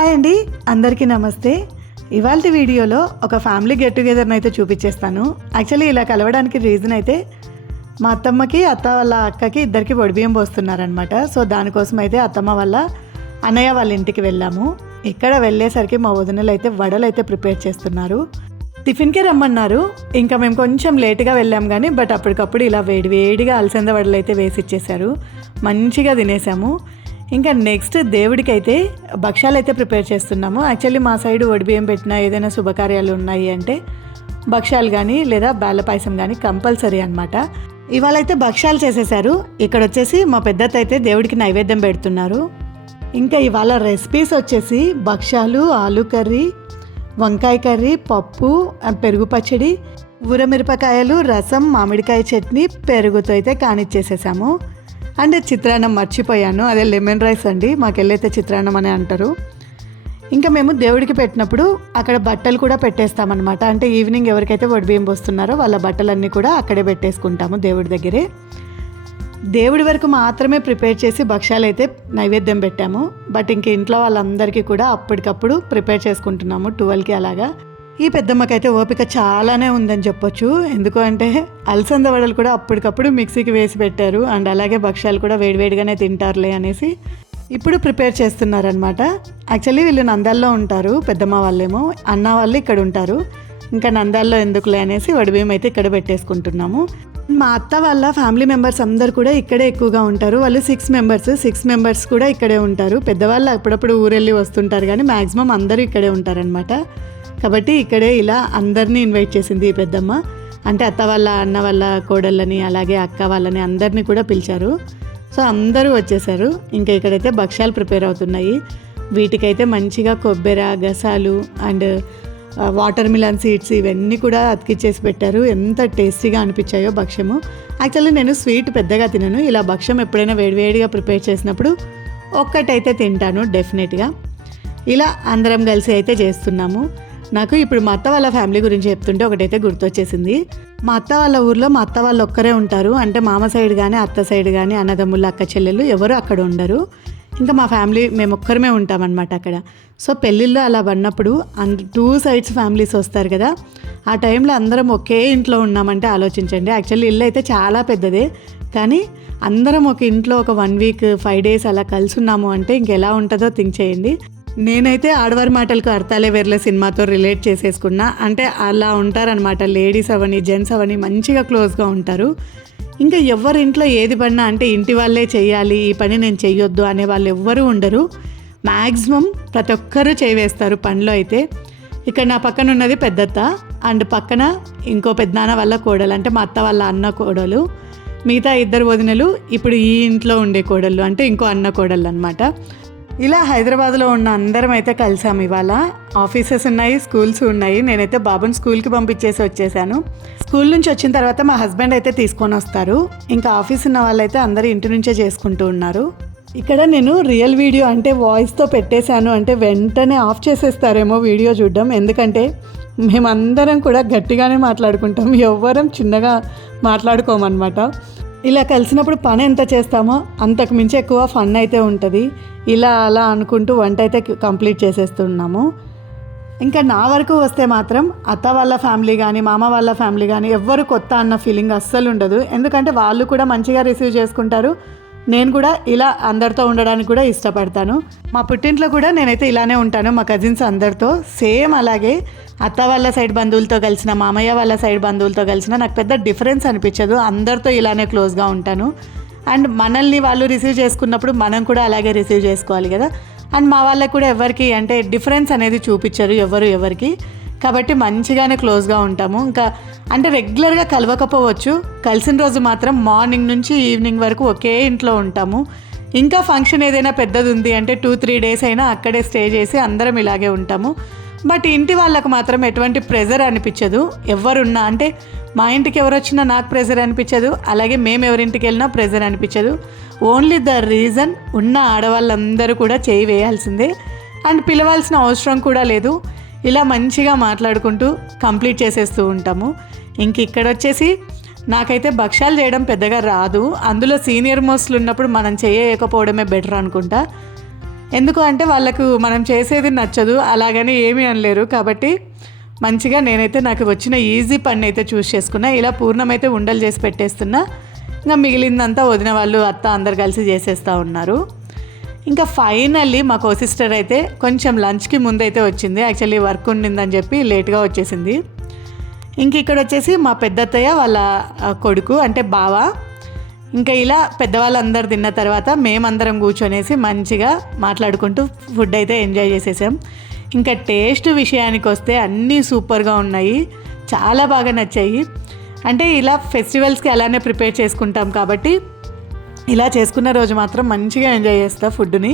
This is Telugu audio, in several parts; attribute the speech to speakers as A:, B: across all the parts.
A: హాయ్ అండి అందరికీ నమస్తే. ఇవాళ వీడియోలో ఒక ఫ్యామిలీ గెట్ టుగెదర్ని అయితే చూపించేస్తాను. యాక్చువల్లీ ఇలా కలవడానికి రీజన్ అయితే మా అత్తమ్మకి అత్త వాళ్ళ అక్కకి ఇద్దరికి వడిబియ్యం పోస్తున్నారనమాట సో దానికోసం అయితే అత్తమ్మ వాళ్ళ అన్నయ్య వాళ్ళ ఇంటికి వెళ్ళాము. ఇక్కడ వెళ్ళేసరికి మా వదినలు అయితే వడలు అయితే ప్రిపేర్ చేస్తున్నారు. టిఫిన్కే రమ్మన్నారు. ఇంకా మేము కొంచెం లేట్గా వెళ్ళాం కానీ బట్ అప్పటికప్పుడు ఇలా వేడి వేడిగా అలసంద వడలు అయితే వేసి ఇచ్చేసారు మంచిగా తినేసాము. ఇంకా నెక్స్ట్ దేవుడికి అయితే భక్ష్యాలు అయితే ప్రిపేర్ చేస్తున్నాము. యాక్చువల్లీ మా సైడ్ వడిబియ్యం పెట్టిన ఏదైనా శుభకార్యాలు ఉన్నాయి అంటే భక్ష్యాలు కానీ లేదా బేళ్ళ పాయసం కానీ కంపల్సరీ అనమాట ఇవాళ అయితే భక్ష్యాలు చేసేసారు. ఇక్కడ వచ్చేసి మా పెద్దత అయితే దేవుడికి నైవేద్యం పెడుతున్నారు. ఇంకా ఇవాళ రెసిపీస్ వచ్చేసి భక్ష్యాలు ఆలు కర్రీ వంకాయ కర్రీ పప్పు పెరుగు పచ్చడి ఊరమిరపకాయలు రసం మామిడికాయ చట్నీ పెరుగుతో అయితే కానిచ్చేసేసాము. అండ్ చిత్రాన్నం మర్చిపోయాను. అదే లెమన్ రైస్ అండి. మాకెళ్ళైతే చిత్రాన్నం అని అంటారు. ఇంకా మేము దేవుడికి పెట్టినప్పుడు అక్కడ బట్టలు కూడా పెట్టేస్తామన్నమాట. అంటే ఈవినింగ్ ఎవరికైతే వడిబియ్యం పోస్తున్నారో వాళ్ళ బట్టలన్నీ కూడా అక్కడే పెట్టేసుకుంటాము దేవుడి దగ్గరే. దేవుడి వరకు మాత్రమే ప్రిపేర్ చేసి భక్ష్యాలు అయితే నైవేద్యం పెట్టాము. బట్ ఇంక ఇంట్లో వాళ్ళందరికీ కూడా అప్పటికప్పుడు ప్రిపేర్ చేసుకుంటున్నాము. ట్వెల్వ్కి అలాగా. ఈ పెద్దమ్మకైతే ఓపిక చాలానే ఉందని చెప్పొచ్చు. ఎందుకు అంటే అలసంద వడలు కూడా అప్పటికప్పుడు మిక్సీకి వేసి పెట్టారు. అండ్ అలాగే భక్ష్యాలు కూడా వేడివేడిగానే తింటారులే అనేసి ఇప్పుడు ప్రిపేర్ చేస్తున్నారనమాట యాక్చువల్లీ వీళ్ళు నందాల్లో ఉంటారు పెద్దమ్మ వాళ్ళేమో. అన్న వాళ్ళు ఇక్కడ ఉంటారు. ఇంకా నందాల్లో ఎందుకులే అనేసి వడిబియ్యం అయితే ఇక్కడ పెట్టేసుకుంటున్నాము. మా అత్త వాళ్ళ ఫ్యామిలీ మెంబర్స్ అందరు కూడా ఇక్కడే ఎక్కువగా ఉంటారు. వాళ్ళు సిక్స్ మెంబర్స్ సిక్స్ మెంబర్స్ కూడా ఇక్కడే ఉంటారు. పెద్దవాళ్ళు అప్పుడప్పుడు ఊరెళ్ళి వస్తుంటారు కానీ మ్యాక్సిమం అందరూ ఇక్కడే ఉంటారనమాట కాబట్టి ఇక్కడే ఇలా అందరినీ ఇన్వైట్ చేసింది ఈ పెద్దమ్మ. అంటే అత్త వాళ్ళ అన్న వాళ్ళ కోడళ్ళని అలాగే అక్క వాళ్ళని అందరినీ కూడా పిలిచారు. సో అందరూ వచ్చేసారు. ఇంకా ఇక్కడైతే భక్ష్యాలు ప్రిపేర్ అవుతున్నాయి. వీటికైతే మంచిగా కొబ్బరి గసాలు అండ్ వాటర్ మిలన్ సీడ్స్ ఇవన్నీ కూడా అతికిచ్చేసి పెట్టారు. ఎంత టేస్టీగా అనిపించాయో భక్ష్యము. యాక్చువల్లీ నేను స్వీట్ పెద్దగా తినను. ఇలా భక్ష్యం ఎప్పుడైనా వేడివేడిగా ప్రిపేర్ చేసినప్పుడు ఒక్కటైతే తింటాను డెఫినెట్గా. ఇలా అందరం కలిసి అయితే చేస్తున్నాము. నాకు ఇప్పుడు మా అత్త వాళ్ళ ఫ్యామిలీ గురించి చెప్తుంటే ఒకటైతే గుర్తొచ్చేసింది. మా అత్త వాళ్ళ ఊర్లో మా అత్త వాళ్ళు ఒక్కరే ఉంటారు. అంటే మామ సైడ్ కానీ అత్త సైడ్ కానీ అన్నదమ్ముళ్ళు అక్క చెల్లెళ్ళు ఎవరు అక్కడ ఉండరు. ఇంకా మా ఫ్యామిలీ మేము ఒక్కరమే ఉంటామన్నమాట అక్కడ. సో పెళ్ళిళ్ళు అలా పడినప్పుడు అన్ టూ సైడ్స్ ఫ్యామిలీస్ వస్తారు కదా. ఆ టైంలో అందరం ఒకే ఇంట్లో ఉన్నామంటే ఆలోచించండి. యాక్చువల్లీ ఇల్లు అయితే చాలా పెద్దదే. కానీ అందరం ఒక ఇంట్లో ఒక వన్ వీక్ ఫైవ్ డేస్ అలా కలిసి ఉన్నాము అంటే ఇంకెలా ఉంటుందో థింక్ చేయండి. నేనైతే ఆడవారి మాటలకు అర్థాలే వేర్లే సినిమాతో రిలేట్ చేసేసుకున్నా. అంటే అలా ఉంటారనమాట లేడీస్ అవని జెంట్స్ అవని మంచిగా క్లోజ్గా ఉంటారు. ఇంకా ఎవరింట్లో ఏది పడినా అంటే ఇంటి వాళ్ళే చేయాలి ఈ పని నేను చెయ్యొద్దు అనే వాళ్ళు ఎవ్వరూ ఉండరు. మ్యాక్సిమం ప్రతి ఒక్కరూ చేవేస్తారు పనిలో అయితే. ఇక్కడ నా పక్కన ఉన్నది పెద్దత్త. అండ్ పక్కన ఇంకో పెద్దనాన్న వాళ్ళ కోడలు. అంటే మా అత్త వాళ్ళ అన్న కోడలు. మిగతా ఇద్దరు వదినలు ఇప్పుడు ఈ ఇంట్లో ఉండే కోడళ్ళు. అంటే ఇంకో అన్న కోడళ్ళు అనమాట ఇలా హైదరాబాద్లో ఉన్న అందరం అయితే కలిసాం ఇవాళ. ఆఫీసెస్ ఉన్నాయి స్కూల్స్ ఉన్నాయి. నేనైతే బాబుని స్కూల్కి పంపించేసి వచ్చేసాను. స్కూల్ నుంచి వచ్చిన తర్వాత మా హస్బెండ్ అయితే తీసుకొని వస్తారు. ఇంకా ఆఫీస్ ఉన్న వాళ్ళైతే అందరూ ఇంటి నుంచే చేసుకుంటూ ఉన్నారు. ఇక్కడ నేను రియల్ వీడియో అంటే వాయిస్తో పెట్టేశాను. అంటే వెంటనే ఆఫ్ చేసేస్తారేమో వీడియో చూడడం. ఎందుకంటే మేమందరం కూడా గట్టిగానే మాట్లాడుకుంటాం. ఎవ్వరం చిన్నగా మాట్లాడుకోమన్నమాట. ఇలా కలిసినప్పుడు పని ఎంత చేస్తామో అంతకు మించి ఎక్కువ ఫన్ అయితే ఉంటుంది. ఇలా అలా అనుకుంటూ వంట అయితే కంప్లీట్ చేసేస్తున్నాము. ఇంకా నా వరకు వస్తే మాత్రం అత్త వాళ్ళ ఫ్యామిలీ కానీ మామ వాళ్ళ ఫ్యామిలీ కానీ ఎవ్వరు కొత్త అన్న ఫీలింగ్ అస్సలు ఉండదు. ఎందుకంటే వాళ్ళు కూడా మంచిగా రిసీవ్ చేసుకుంటారు. నేను కూడా ఇలా అందరితో ఉండడానికి కూడా ఇష్టపడతాను. మా పుట్టింట్లో కూడా నేనైతే ఇలానే ఉంటాను మా కజిన్స్ అందరితో. సేమ్ అలాగే అత్త వాళ్ళ సైడ్ బంధువులతో కలిసిన మామయ్య వాళ్ళ సైడ్ బంధువులతో కలిసిన నాకు పెద్ద డిఫరెన్స్ అనిపించదు. అందరితో ఇలానే క్లోజ్గా ఉంటాను. అండ్ మనల్ని వాళ్ళు రిసీవ్ చేసుకున్నప్పుడు మనం కూడా అలాగే రిసీవ్ చేసుకోవాలి కదా. అండ్ మా వాళ్ళకి కూడా ఎవరికి అంటే డిఫరెన్స్ అనేది చూపించరు ఎవరు ఎవరికి. కాబట్టి మంచిగానే క్లోజ్గా ఉంటాము. ఇంకా అంటే రెగ్యులర్గా కలవకపోవచ్చు. కలిసిన రోజు మాత్రం మార్నింగ్ నుంచి ఈవినింగ్ వరకు ఒకే ఇంట్లో ఉంటాము. ఇంకా ఫంక్షన్ ఏదైనా పెద్దది ఉంది అంటే టూ త్రీ డేస్ అయినా అక్కడే స్టే చేసి అందరం ఇలాగే ఉంటాము. బట్ ఇంటి వాళ్ళకు మాత్రం ఎటువంటి ప్రెజర్ అనిపించదు. ఎవరున్నా అంటే మా ఇంటికి ఎవరు వచ్చినా నాకు ప్రెజర్ అనిపించదు. అలాగే మేము ఎవరింటికి వెళ్ళినా ప్రెజర్ అనిపించదు. ఓన్లీ ద రీజన్ ఉన్న ఆడవాళ్ళందరూ కూడా చేయి వేయాల్సిందే. అండ్ పిలవాల్సిన అవసరం కూడా లేదు. ఇలా మంచిగా మాట్లాడుకుంటూ కంప్లీట్ చేసేస్తూ ఉంటాము. ఇంక ఇక్కడ వచ్చేసి నాకైతే భక్ష్యాలు చేయడం పెద్దగా రాదు. అందులో సీనియర్ మోస్ట్లు ఉన్నప్పుడు మనం చేయకపోవడమే బెటర్ అనుకుంటా. ఎందుకు అంటే వాళ్ళకు మనం చేసేది నచ్చదు అలాగని ఏమీ అనలేరు. కాబట్టి మంచిగా నేనైతే నాకు వచ్చిన ఈజీ పని అయితే చూస్ చేసుకున్నా. ఇలా పూర్ణమైతే ఉండలు చేసి పెట్టేస్తున్నా. ఇంకా మిగిలిందంతా వదిన వాళ్ళు అత్త అందరు కలిసి చేసేస్తూ ఉన్నారు. ఇంకా ఫైనల్లీ మా కో సిస్టర్ అయితే కొంచెం లంచ్కి ముందైతే వచ్చింది. యాక్చువల్లీ వర్క్ ఉండిందని చెప్పి లేట్గా వచ్చేసింది. ఇంక ఇక్కడ వచ్చేసి మా పెద్దత్తయ్య వాళ్ళ కొడుకు అంటే బావ. ఇంకా ఇలా పెద్దవాళ్ళందరూ తిన్న తర్వాత మేమందరం కూర్చొనేసి మంచిగా మాట్లాడుకుంటూ ఫుడ్ అయితే ఎంజాయ్ చేసేసాం. ఇంకా టేస్ట్ విషయానికి వస్తే అన్నీ సూపర్గా ఉన్నాయి. చాలా బాగా నచ్చాయి. అంటే ఇలా ఫెస్టివల్స్కి అలానే ప్రిపేర్ చేసుకుంటాం కాబట్టి ఇలా చేసుకున్న రోజు మాత్రం మంచిగా ఎంజాయ్ చేస్తా ఫుడ్ని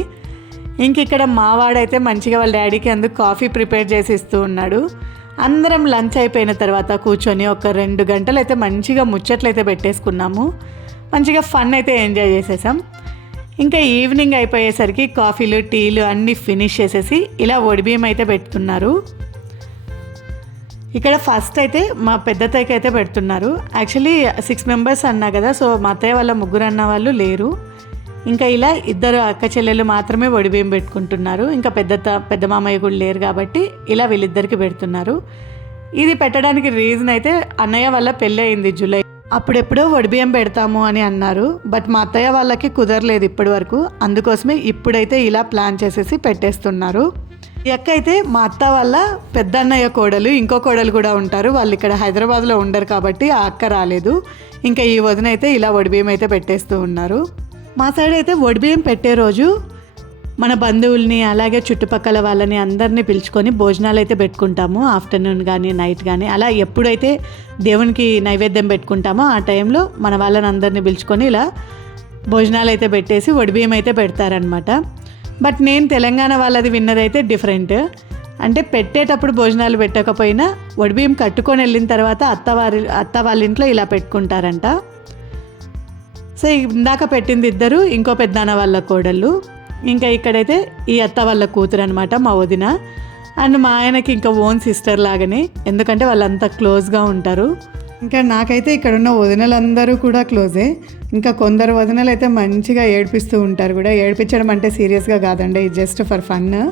A: ఇంక ఇక్కడ మావాడైతే మంచిగా వాళ్ళ డాడీకి అందుకు కాఫీ ప్రిపేర్ చేసి ఇస్తూ ఉన్నాడు. అందరం లంచ్ అయిపోయిన తర్వాత కూర్చొని ఒక రెండు గంటలు అయితే మంచిగా ముచ్చట్లు అయితే పెట్టేసుకున్నాము. మంచిగా ఫన్ అయితే ఎంజాయ్ చేసేసాం. ఇంకా ఈవినింగ్ అయిపోయేసరికి కాఫీలు టీలు అన్నీ ఫినిష్ చేసేసి ఇలా ఒడిబియ్యం అయితే పెడుతున్నారు ఇక్కడ ఫస్ట్ అయితే మా పెద్దతయ్యకి అయితే పెడుతున్నారు. యాక్చువల్లీ సిక్స్ మెంబర్స్ అన్నా కదా సో మా అత్తయ్య వాళ్ళ ముగ్గురు అన్న వాళ్ళు లేరు. ఇంకా ఇలా ఇద్దరు అక్క చెల్లెలు మాత్రమే ఒడిబియ్యం పెట్టుకుంటున్నారు. ఇంకా పెద్ద పెద్ద మామయ్య కూడా లేరు కాబట్టి ఇలా వీళ్ళిద్దరికి పెడుతున్నారు. ఇది పెట్టడానికి రీజన్ అయితే అన్నయ్య వల్ల పెళ్ళి అయింది జూలై. అప్పుడెప్పుడో ఒడిబియ్యం పెడతాము అని అన్నారు. బట్ మా అత్తయ్య వాళ్ళకి కుదరలేదు ఇప్పటి వరకు. అందుకోసమే ఇప్పుడైతే ఇలా ప్లాన్ చేసేసి పెట్టేస్తున్నారు. ఈ అక్క అయితే మా అత్త వాళ్ళ పెద్ద అన్నయ్య కోడలు ఇంకో కోడలు కూడా ఉంటారు. వాళ్ళు ఇక్కడ హైదరాబాద్లో ఉండరు కాబట్టి ఆ అక్క రాలేదు. ఇంకా ఈ వదిన అయితే ఇలా వడిబియ్యం అయితే పెట్టేస్తూ ఉన్నారు. మా సైడ్ అయితే వడిబియ్యం పెట్టే రోజు మన బంధువుల్ని అలాగే చుట్టుపక్కల వాళ్ళని అందరినీ పిలుచుకొని భోజనాలు అయితే పెట్టుకుంటాము. ఆఫ్టర్నూన్ కానీ నైట్ కానీ అలా ఎప్పుడైతే దేవునికి నైవేద్యం పెట్టుకుంటామో ఆ టైంలో మన వాళ్ళని అందరినీ పిలుచుకొని ఇలా భోజనాలు అయితే పెట్టేసి వడిబియ్యం అయితే పెడతారనమాట బట్ నేను తెలంగాణ వాళ్ళది విన్నదైతే డిఫరెంట్ అంటే పెట్టేటప్పుడు భోజనాలు పెట్టకపోయినా వడిబియ్యం కట్టుకొని వెళ్ళిన తర్వాత అత్తవారి అత్త వాళ్ళ ఇంట్లో ఇలా పెట్టుకుంటారంట. సో ఇందాక పెట్టింది ఇద్దరు ఇంకో పెద్దనాన్న వాళ్ళ కోడళ్ళు. ఇంకా ఇక్కడైతే ఈ అత్త వాళ్ళ కూతురు అనమాట మా వదిన. అండ్ మా ఆయనకి ఇంకా ఓన్ సిస్టర్ లాగానే ఎందుకంటే వాళ్ళంతా క్లోజ్గా ఉంటారు. ఇంకా నాకైతే ఇక్కడున్న వదినలందరూ కూడా క్లోజే. ఇంకా కొందరు వదినలు అయితే మంచిగా ఏడిపిస్తూ ఉంటారు కూడా. ఏడిపించడం అంటే సీరియస్గా కాదండి జస్ట్ ఫర్ ఫన్.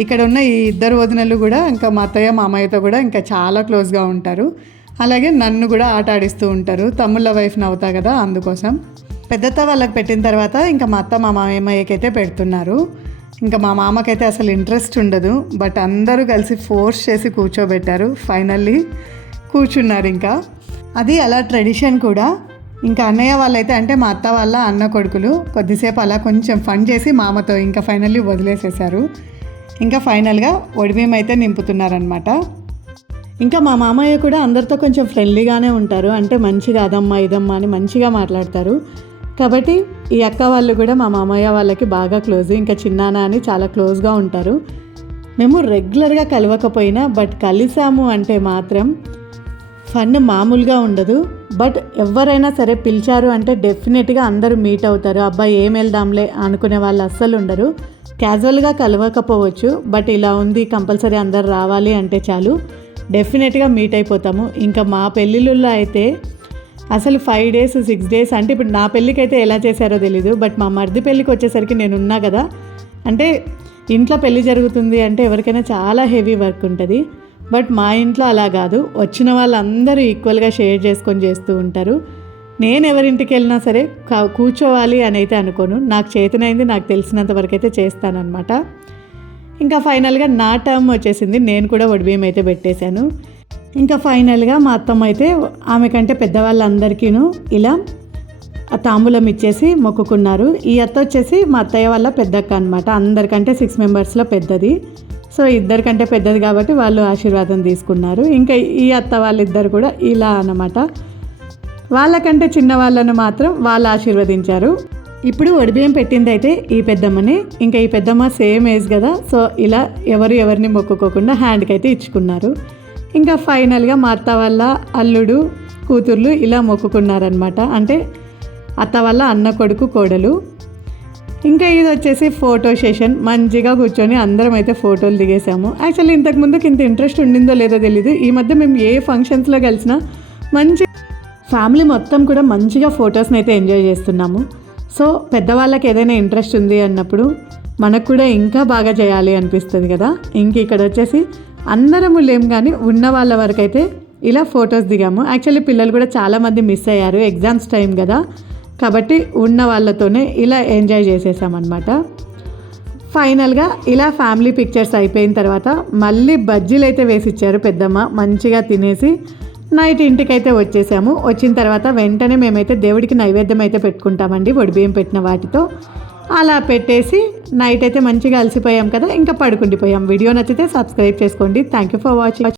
A: ఇక్కడ ఉన్న ఈ ఇద్దరు వదినలు కూడా ఇంకా మా అత్తయ్య మామయ్యతో కూడా ఇంకా చాలా క్లోజ్గా ఉంటారు. అలాగే నన్ను కూడా ఆట ఆడిస్తూ ఉంటారు. తమ్ముళ్ళ వైఫ్ నవ్వుతా కదా అందుకోసం. పెద్దత్త వాళ్ళకి పెట్టిన తర్వాత ఇంకా మా అత్త మా మామయ్యకైతే పెడుతున్నారు. ఇంకా మా మామకైతే అసలు ఇంట్రెస్ట్ ఉండదు. బట్ అందరూ కలిసి ఫోర్స్ చేసి కూర్చోబెట్టారు ఫైనల్లీ. కూర్చున్నారు ఇంకా. అది అలా ట్రెడిషన్ కూడా. ఇంకా అన్నయ్య వాళ్ళైతే అంటే మా అత్త వాళ్ళ అన్న కొడుకులు కొద్దిసేపు అలా కొంచెం ఫన్ చేసి మామతో ఇంకా ఫైనల్లీ వదిలేసేశారు. ఇంకా ఫైనల్గా ఒడిబియ్యం అయితే నింపుతున్నారనమాట ఇంకా మా మామయ్య కూడా అందరితో కొంచెం ఫ్రెండ్లీగానే ఉంటారు. అంటే మంచిగా అదమ్మా ఇదమ్మా అని మంచిగా మాట్లాడతారు. కాబట్టి ఈ అక్క వాళ్ళు కూడా మా మామయ్య వాళ్ళకి బాగా క్లోజ్. ఇంకా చిన్నానా అని చాలా క్లోజ్గా ఉంటారు. మేము రెగ్యులర్గా కలవకపోయినా బట్ కలిసాము అంటే మాత్రం ఫన్ మామూలుగా ఉండదు బట్ ఎవరైనా సరే పిలిచారు అంటే డెఫినెట్గా అందరూ మీట్ అవుతారు. అబ్బాయి ఏం వెళ్దాంలే అనుకునే వాళ్ళు అస్సలు ఉండరు. క్యాజువల్గా కలవకపోవచ్చు బట్ ఇలా ఉంది కంపల్సరీ అందరు రావాలి అంటే చాలు. డెఫినెట్గా మీట్ అయిపోతాము. ఇంకా మా పెళ్ళిళ్ళల్లో అయితే అసలు ఫైవ్ డేస్ సిక్స్ డేస్ అంటే ఇప్పుడు నా పెళ్ళికి అయితే ఎలా చేశారో తెలీదు బట్ మా మరిది పెళ్ళికి వచ్చేసరికి నేను ఉన్నా కదా. అంటే ఇంట్లో పెళ్ళి జరుగుతుంది అంటే ఎవరికైనా చాలా హెవీ వర్క్ ఉంటుంది. బట్ మా ఇంట్లో అలా కాదు. వచ్చిన వాళ్ళందరూ ఈక్వల్గా షేర్ చేసుకొని చేస్తూ ఉంటారు. నేను ఎవరింటికి వెళ్ళినా సరే కూర్చోవాలి అని అయితే అనుకోను. నాకు చేతనైంది నాకు తెలిసినంత వరకు అయితే చేస్తానన్నమాట. ఇంకా ఫైనల్గా నా టర్మ్ వచ్చేసింది. నేను కూడా వడిబియ్యం అయితే పెట్టేశాను. ఇంకా ఫైనల్గా మా అత్తమ్మ అయితే ఆమె కంటే పెద్దవాళ్ళందరికీను ఇలా ఆ తాంబూలం ఇచ్చేసి మొక్కుకున్నారు. ఈ అత్త వచ్చేసి మా అత్తయ్య వాళ్ళ పెద్దక్క అనమాట అందరికంటే సిక్స్ మెంబర్స్లో పెద్దది. సో ఇద్దరికంటే పెద్దది కాబట్టి వాళ్ళు ఆశీర్వాదం తీసుకున్నారు. ఇంకా ఈ అత్త వాళ్ళిద్దరు కూడా ఇలా అన్నమాట. వాళ్ళకంటే చిన్న వాళ్ళను మాత్రం వాళ్ళు ఆశీర్వదించారు. ఇప్పుడు ఒడిబియ్యం పెట్టింది అయితే ఈ పెద్దమ్మని. ఇంకా ఈ పెద్దమ్మ సేమ్ ఏజ్ కదా సో ఇలా ఎవరు ఎవరిని మొక్కుకోకుండా హ్యాండ్కి అయితే ఇచ్చుకున్నారు. ఇంకా ఫైనల్గా మా అత్త వాళ్ళ అల్లుడు కూతుర్లు ఇలా మొక్కుకున్నారనమాట అంటే అత్త వాళ్ళ అన్న కొడుకు కోడలు. ఇంకా ఇది వచ్చేసి ఫోటో సెషన్ మంచిగా కూర్చొని అందరం అయితే ఫోటోలు దిగేసాము. యాక్చువల్లీ ఇంతకు ముందుకు ఇంత ఇంట్రెస్ట్ ఉండిందో లేదో తెలియదు ఈ మధ్య మేము ఏ ఫంక్షన్స్లో కలిసినా మంచి ఫ్యామిలీ మొత్తం కూడా మంచిగా ఫొటోస్ని అయితే ఎంజాయ్ చేస్తున్నాము. సో పెద్దవాళ్ళకి ఏదైనా ఇంట్రెస్ట్ ఉంది అన్నప్పుడు మనకు కూడా ఇంకా బాగా చేయాలి అనిపిస్తుంది కదా. ఇంక ఇక్కడ వచ్చేసి అందరము లేం కానీ ఉన్న వాళ్ళ వరకు అయితే ఇలా ఫొటోస్ దిగాము. యాక్చువల్లీ పిల్లలు కూడా చాలామంది మిస్ అయ్యారు. ఎగ్జామ్స్ టైం కదా. కాబట్టి ఉన్న వాళ్ళతోనే ఇలా ఎంజాయ్ చేసేసామన్నమాట. ఫైనల్గా ఇలా ఫ్యామిలీ పిక్చర్స్ అయిపోయిన తర్వాత మళ్ళీ బజ్జీలు అయితే వేసి ఇచ్చారు పెద్దమ్మ మంచిగా తినేసి నైట్ ఇంటికైతే వచ్చేసాము. వచ్చిన తర్వాత వెంటనే మేమైతే దేవుడికి నైవేద్యం అయితే పెట్టుకుంటామండి బియ్యం పెట్టిన వాటితో. అలా పెట్టేసి నైట్ అయితే మంచిగా అలసిపోయాం కదా ఇంకా పడుకుండిపోయాం. వీడియో నచ్చితే సబ్స్క్రైబ్ చేసుకోండి. Thank you for watching